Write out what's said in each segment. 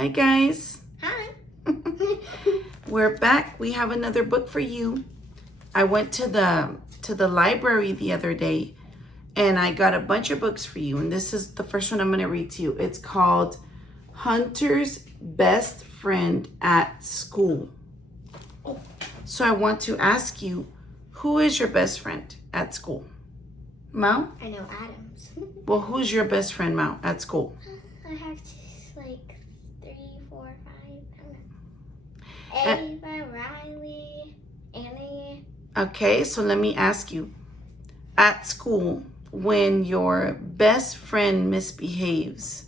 Hi guys. Hi. We're back. We have another book for you. I went to the library the other day and I got a bunch of books for you, and this is the first one I'm going to read to you. It's called Hunter's Best Friend at School. So I want to ask you, who is your best friend at school? Mao? I know Adams. Well, who's your best friend, Mao, at school? I have like 3, 4, 5. I don't know. Ava, Riley, Annie. Okay, so let me ask you. At school, when your best friend misbehaves,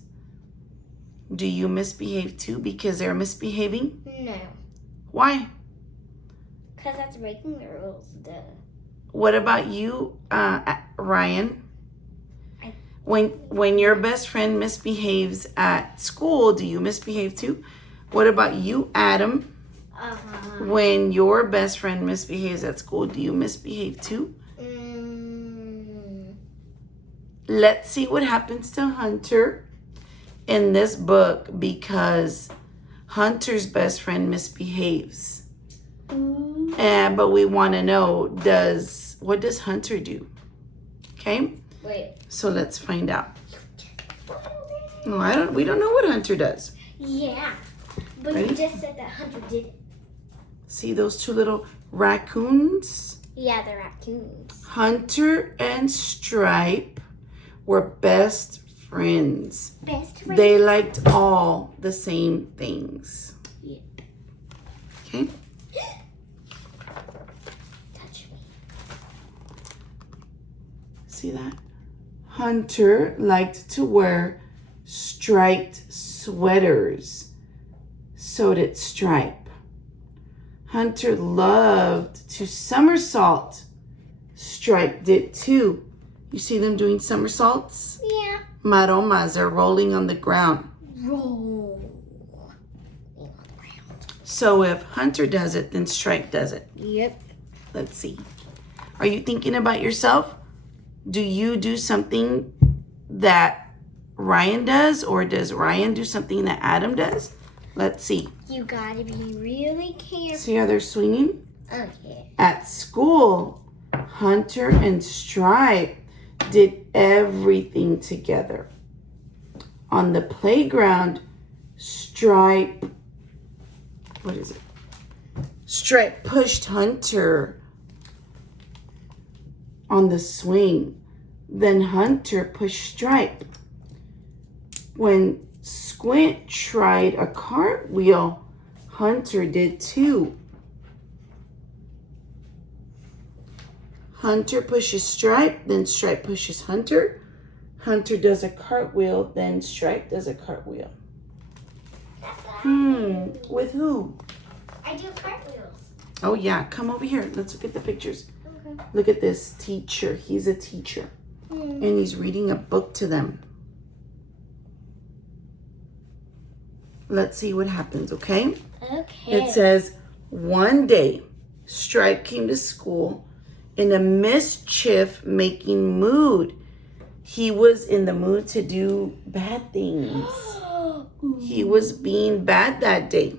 do you misbehave too because they're misbehaving? No. Why? Because that's breaking the rules, duh. What about you, Ryan? When your best friend misbehaves at school, do you misbehave too? What about you, Adam? When your best friend misbehaves at school, do you misbehave too? Let's see what happens to Hunter in this book, because Hunter's best friend misbehaves. But we want to know, what does Hunter do? Okay? Wait. So let's find out. No, we don't know what Hunter does. Yeah. But Ready? you just said that Hunter did it. See those two little raccoons? Yeah, the raccoons. Hunter and Stripe were best friends. Best friend? They liked all the same things. Yeah. Okay? Touch me. See that? Hunter liked to wear striped sweaters. So did Stripe. Hunter loved to somersault. Stripe did too. You see them doing somersaults? Yeah. Maromas are rolling on the ground. Roll. So if Hunter does it, then Stripe does it. Yep. Let's see. Are you thinking about yourself? Do you do something that Ryan does, or does Ryan do something that Adam does? Let's see. You gotta be really careful. See how they're swinging? Okay. At school, Hunter and Stripe did everything together. On the playground, Stripe pushed Hunter on the swing. Then Hunter pushed Stripe. When Squint tried a cartwheel, Hunter did too. Hunter pushes Stripe, then Stripe pushes Hunter. Hunter does a cartwheel, then Stripe does a cartwheel. With who? I do cartwheels. Oh yeah, come over here. Let's look at the pictures. Okay. Look at this teacher. He's a teacher. And he's reading a book to them. Let's see what happens, okay? Okay. It says, one day, Stripe came to school in a mischief-making mood. He was in the mood to do bad things. He was being bad that day.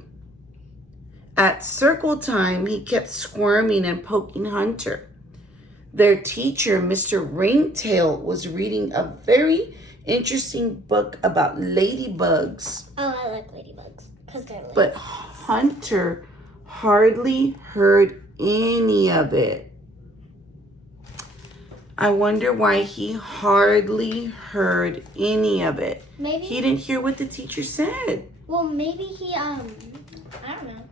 At circle time, he kept squirming and poking Hunter. Their teacher, Mr. Ringtail, was reading a very interesting book about ladybugs. Oh, I like ladybugs. Because they're like... But Hunter hardly heard any of it. I wonder why he hardly heard any of it. Maybe... He didn't hear what the teacher said. Well, maybe he, I don't know.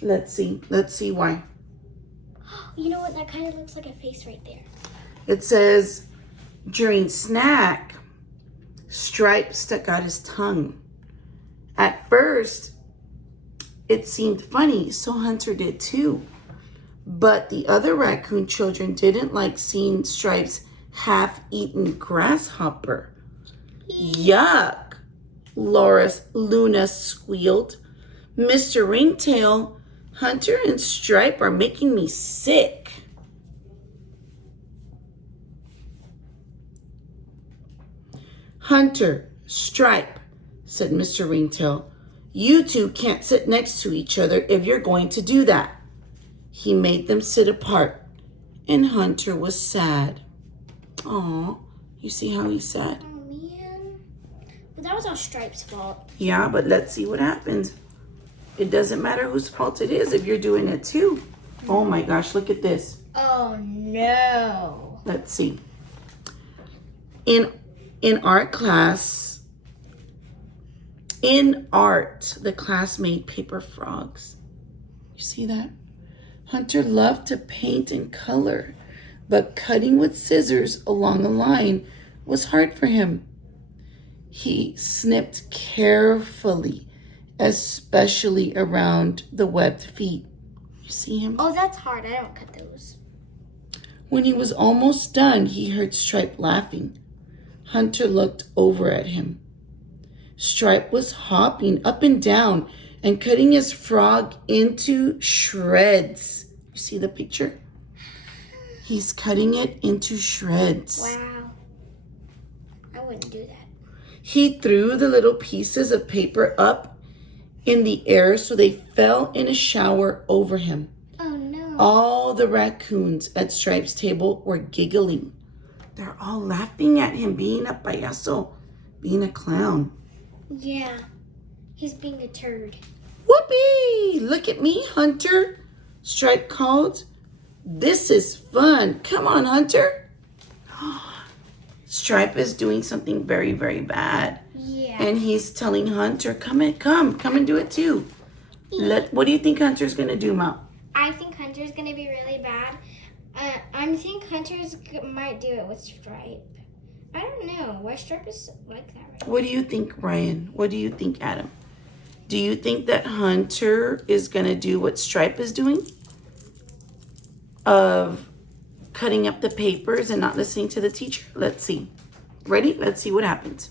Let's see why. You know what? That kind of looks like a face right there. It says, during snack, Stripe stuck out his tongue. At first, it seemed funny, so Hunter did too. But the other raccoon children didn't like seeing Stripe's half-eaten grasshopper. Yuck, Luna squealed. Mr. Ringtail, Hunter and Stripe are making me sick. Hunter, Stripe, said Mr. Ringtail. You two can't sit next to each other if you're going to do that. He made them sit apart, and Hunter was sad. Aw, you see how he's sad? Oh, man. But that was all Stripe's fault. Yeah, but let's see what happens. It doesn't matter whose fault it is if you're doing it too. Oh my gosh, look at this. Oh, no. Let's see. In art class, the class made paper frogs. You see that? Hunter loved to paint and color, but cutting with scissors along a line was hard for him. He snipped carefully, especially around the webbed feet. You see him? Oh, that's hard. I don't cut those. When he was almost done, he heard Stripe laughing. Hunter looked over at him. Stripe was hopping up and down and cutting his frog into shreds. You see the picture? He's cutting it into shreds. Wow. I wouldn't do that. He threw the little pieces of paper up in the air so they fell in a shower over him. Oh, no. All the raccoons at Stripe's table were giggling. They're all laughing at him being a payaso, being a clown. Yeah. He's being a turd. Whoopee! Look at me, Hunter, Stripe called. This is fun. Come on, Hunter. Stripe is doing something very, very bad. Yeah. And he's telling Hunter, come and do it too. What do you think Hunter's going to do, Mom? I think Hunter's going to be really bad. I think Hunter's might do it with Stripe. I don't know why Stripe is like that right now. What do you think, Ryan? What do you think, Adam? Do you think that Hunter is going to do what Stripe is doing? Of cutting up the papers and not listening to the teacher? Let's see. Ready? Let's see what happens.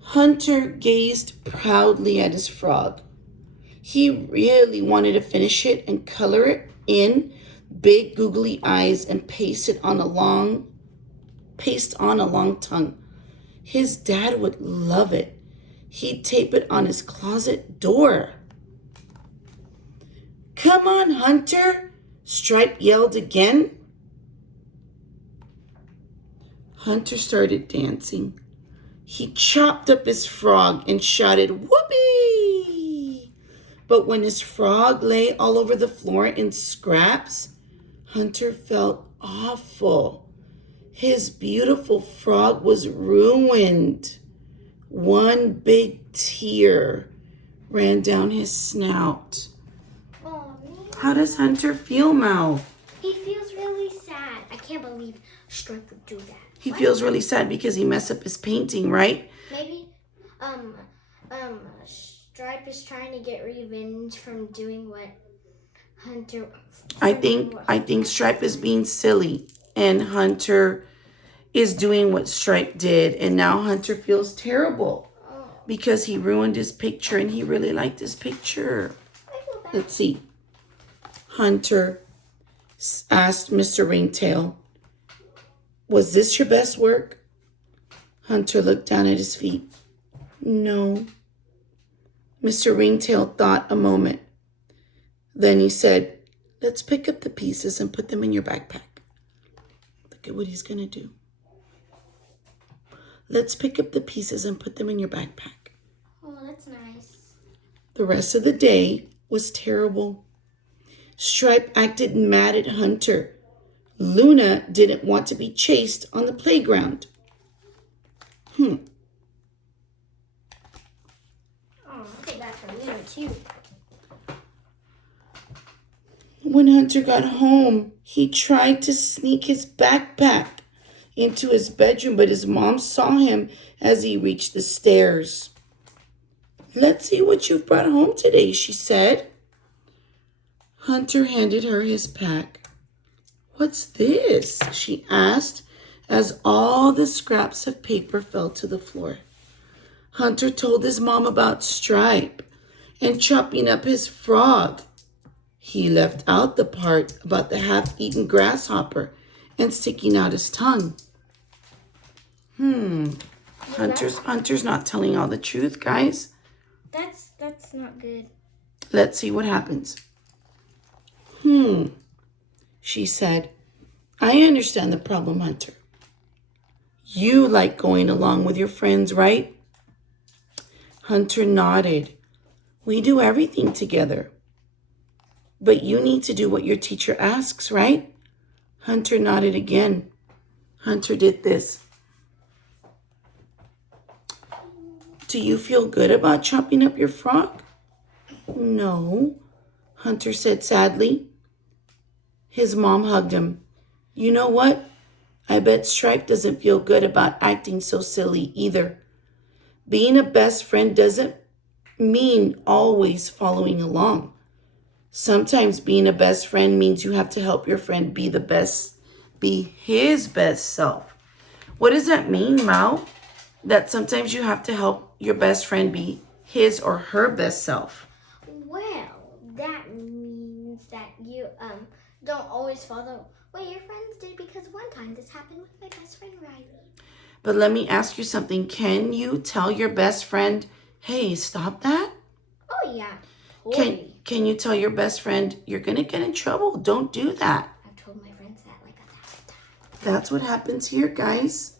Hunter gazed proudly at his frog. He really wanted to finish it and color it in big googly eyes and paste on a long tongue. His dad would love it. He'd tape it on his closet door. Come on, Hunter, Stripe yelled again. Hunter started dancing. He chopped up his frog and shouted, whoopee! But when his frog lay all over the floor in scraps, Hunter felt awful. His beautiful frog was ruined. One big tear ran down his snout. Oh, man. How does Hunter feel, Mal? He feels really sad. I can't believe Stripe would do that. He feels really sad because he messed up his painting, right? Maybe, Stripe is trying to get revenge from doing what Hunter. I think Stripe is being silly, and Hunter is doing what Stripe did, and now Hunter feels terrible because he ruined his picture, and he really liked his picture. Let's see. Hunter asked Mr. Ringtail, "Was this your best work?" Hunter looked down at his feet. No. Mr. Ringtail thought a moment. Then he said, "Let's pick up the pieces and put them in your backpack." Look at what he's going to do. Let's pick up the pieces and put them in your backpack. Oh, that's nice. The rest of the day was terrible. Stripe acted mad at Hunter. Luna didn't want to be chased on the playground. Oh, I feel bad for Luna, too. When Hunter got home, he tried to sneak his backpack into his bedroom, but his mom saw him as he reached the stairs. "Let's see what you've brought home today," she said. Hunter handed her his pack. "What's this?" she asked as all the scraps of paper fell to the floor. Hunter told his mom about Stripe and chopping up his frog. He left out the part about the half-eaten grasshopper and sticking out his tongue. Hunter's not telling all the truth, guys. That's not good. Let's see what happens. She said, I understand the problem, Hunter. You like going along with your friends, right? Hunter nodded. We do everything together. But you need to do what your teacher asks, right? Hunter nodded again. Hunter did this. Do you feel good about chopping up your frog? No, Hunter said sadly. His mom hugged him. You know what? I bet Stripe doesn't feel good about acting so silly either. Being a best friend doesn't mean always following along. Sometimes being a best friend means you have to help your friend be his best self. What does that mean, Mao? That sometimes you have to help your best friend be his or her best self. Well, that means that you don't always follow what your friends did, because one time this happened with my best friend Riley. But let me ask you something. Can you tell your best friend, hey, stop that? Oh yeah, totally. Can you tell your best friend, you're going to get in trouble. Don't do that. I've told my friends that like 1,000 times. That's what happens here, guys.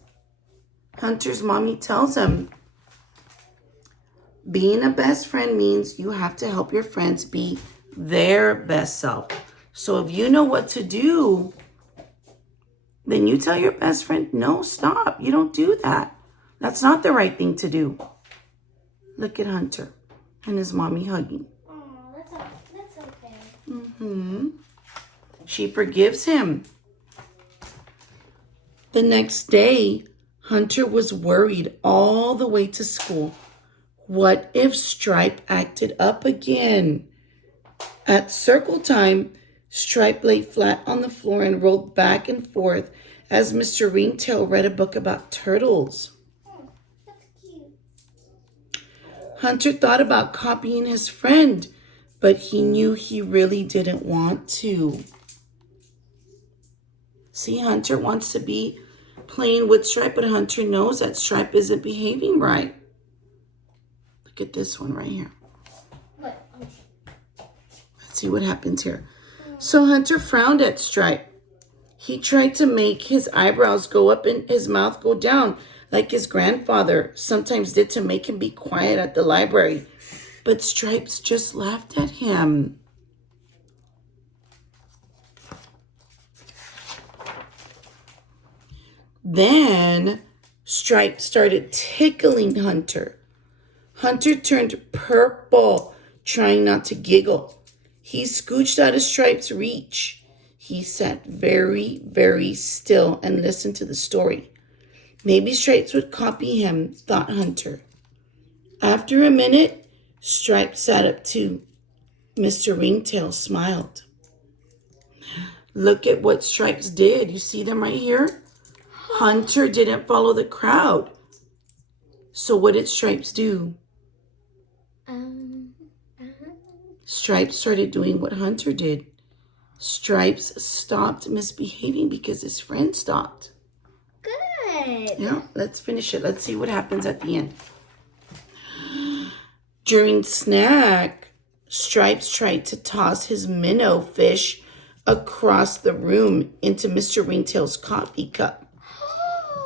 Hunter's mommy tells him, being a best friend means you have to help your friends be their best self. So if you know what to do, then you tell your best friend, no, stop. You don't do that. That's not the right thing to do. Look at Hunter and his mommy hugging. Oh, that's okay. She forgives him. The next day, Hunter was worried all the way to school. What if Stripe acted up again? At circle time, Stripe lay flat on the floor and rolled back and forth as Mr. Ringtail read a book about turtles. Oh, that's cute. Hunter thought about copying his friend, but he knew he really didn't want to. See, Hunter wants to be playing with Stripe, but Hunter knows that Stripe isn't behaving right. Look at this one right here. What? Let's see what happens here. So Hunter frowned at Stripe. He tried to make his eyebrows go up and his mouth go down, like his grandfather sometimes did to make him be quiet at the library. But Stripes just laughed at him. Then Stripe started tickling Hunter. Hunter turned purple, trying not to giggle. He scooched out of Stripe's reach. He sat very, very still and listened to the story. Maybe Stripes would copy him, thought Hunter. After a minute, Stripe sat up too. Mr. Ringtail smiled. Look at what Stripes did. You see them right here? Hunter didn't follow the crowd. So what did Stripes do? Stripes started doing what Hunter did. Stripes stopped misbehaving because his friend stopped. Good. Yeah, let's finish it. Let's see what happens at the end. During snack, Stripes tried to toss his minnow fish across the room into Mr. Ringtail's coffee cup.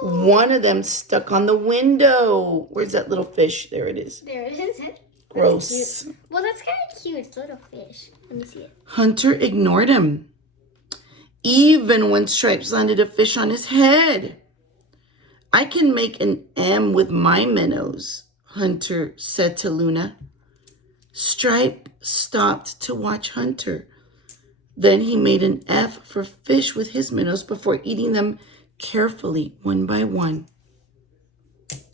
One of them stuck on the window. Where's that little fish? There it is. There it is. Gross. Cute. Well, that's kind of cute. It's a little fish. Let me see it. Hunter ignored him, even when Stripes landed a fish on his head. I can make an M with my minnows, Hunter said to Luna. Stripe stopped to watch Hunter. Then he made an F for fish with his minnows before eating them carefully, one by one.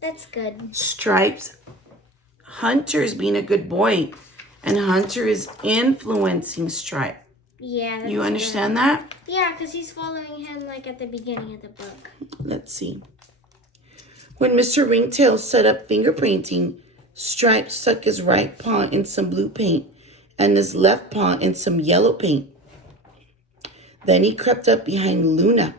That's good. Hunter's being a good boy, and Hunter is influencing Stripe. Yeah. That's You understand that? Yeah, because he's following him like at the beginning of the book. Let's see. When Mr. Ringtail set up finger painting, Stripe stuck his right paw in some blue paint and his left paw in some yellow paint. Then he crept up behind Luna.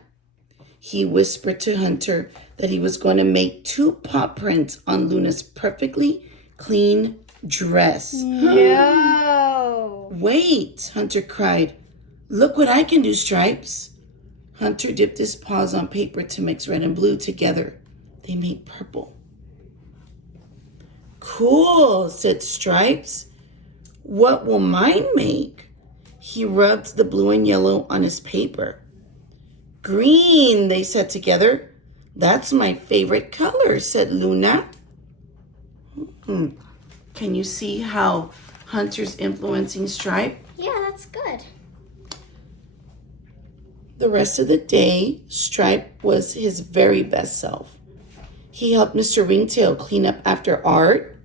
He whispered to Hunter that he was going to make 2 paw prints on Luna's perfectly clean dress. No. Wait, Hunter cried. Look what I can do, Stripes. Hunter dipped his paws on paper to mix red and blue together. They made purple. Cool, said Stripes. What will mine make? He rubbed the blue and yellow on his paper. Green, they said together. That's my favorite color, said Luna. Can you see how Hunter's influencing Stripe? Yeah, that's good. The rest of the day, Stripe was his very best self. He helped Mr. Ringtail clean up after Art.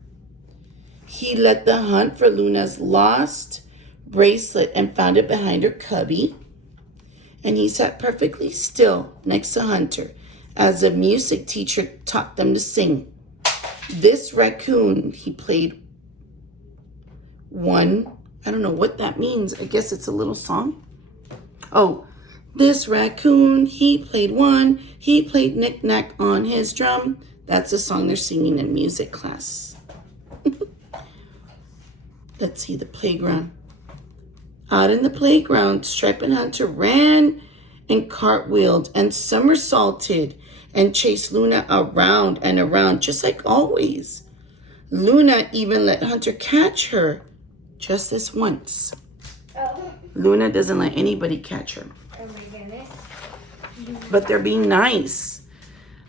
He led the hunt for Luna's lost bracelet and found it behind her cubby. And he sat perfectly still next to Hunter as the music teacher taught them to sing. This raccoon, he played one. I don't know what that means. I guess it's a little song. Oh, this raccoon, he played one. He played knick-knack on his drum. That's the song they're singing in music class. Let's see the playground. Out in the playground, Stripe and Hunter ran and cartwheeled and somersaulted and chased Luna around and around, just like always. Luna even let Hunter catch her just this once. Oh. Luna doesn't let anybody catch her. Oh my goodness. But they're being nice.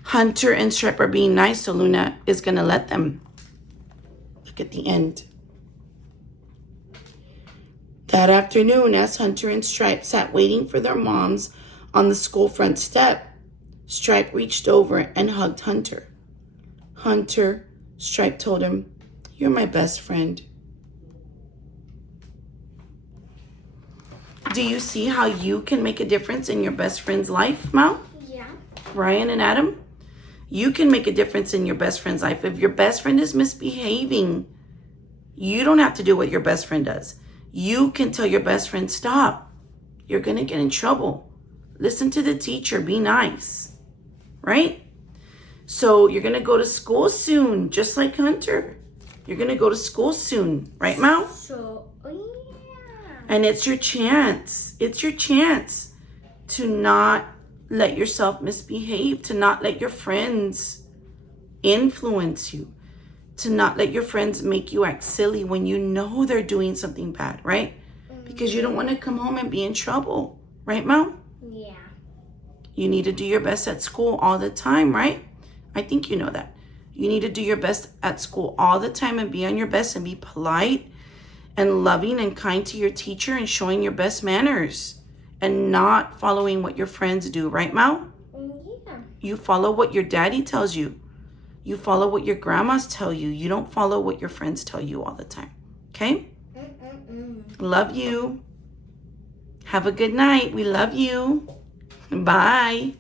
Hunter and Stripe are being nice, so Luna is going to let them. Look at the end. That afternoon, as Hunter and Stripe sat waiting for their moms on the school front step, Stripe reached over and hugged Hunter. Hunter, Stripe told him, "You're my best friend." Do you see how you can make a difference in your best friend's life, Mal? Yeah. Ryan and Adam? You can make a difference in your best friend's life. If your best friend is misbehaving, you don't have to do what your best friend does. You can tell your best friend, stop. You're going to get in trouble. Listen to the teacher. Be nice. Right? So you're going to go to school soon, just like Hunter. You're going to go to school soon. Right, Mal? So, yeah. And it's your chance. It's your chance to not let yourself misbehave, to not let your friends influence you, to not let your friends make you act silly when you know they're doing something bad, right? Because you don't want to come home and be in trouble. Right, Mel? Yeah. You need to do your best at school all the time, right? I think you know that. You need to do your best at school all the time and be on your best and be polite and loving and kind to your teacher and showing your best manners and not following what your friends do. Right, Mel? Yeah. You follow what your daddy tells you. You follow what your grandmas tell you. You don't follow what your friends tell you all the time. Okay? Love you. Have a good night. We love you. Bye.